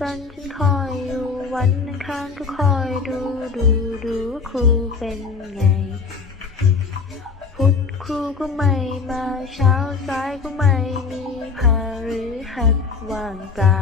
จันทร์ฉันคอยอยู่วันอังคารก็คอยดูดูดูครูเป็นไง พุธครูก็ไม่มาเช้าสายก็ไม่มีพาหรือหัดว่างเปล่า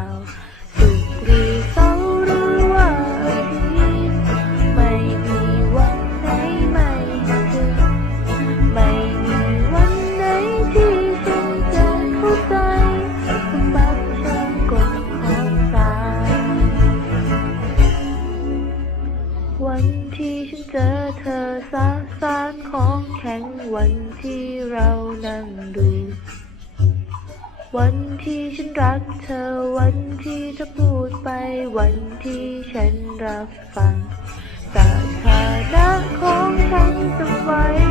สาสารของแข็งวันที่เรานั่งดู วันที่ฉันรักเธอ วันที่เธอพูดไปวันที่ฉันรับฟังสถานะของฉันจำไว้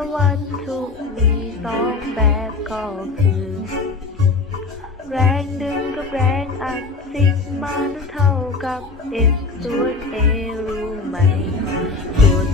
ตะวันทุกมีสองแบบก็คือ แรงดึงกับแรงอัดสิกมาเท่ากับ x ส่วน a รู้ไหมส่วน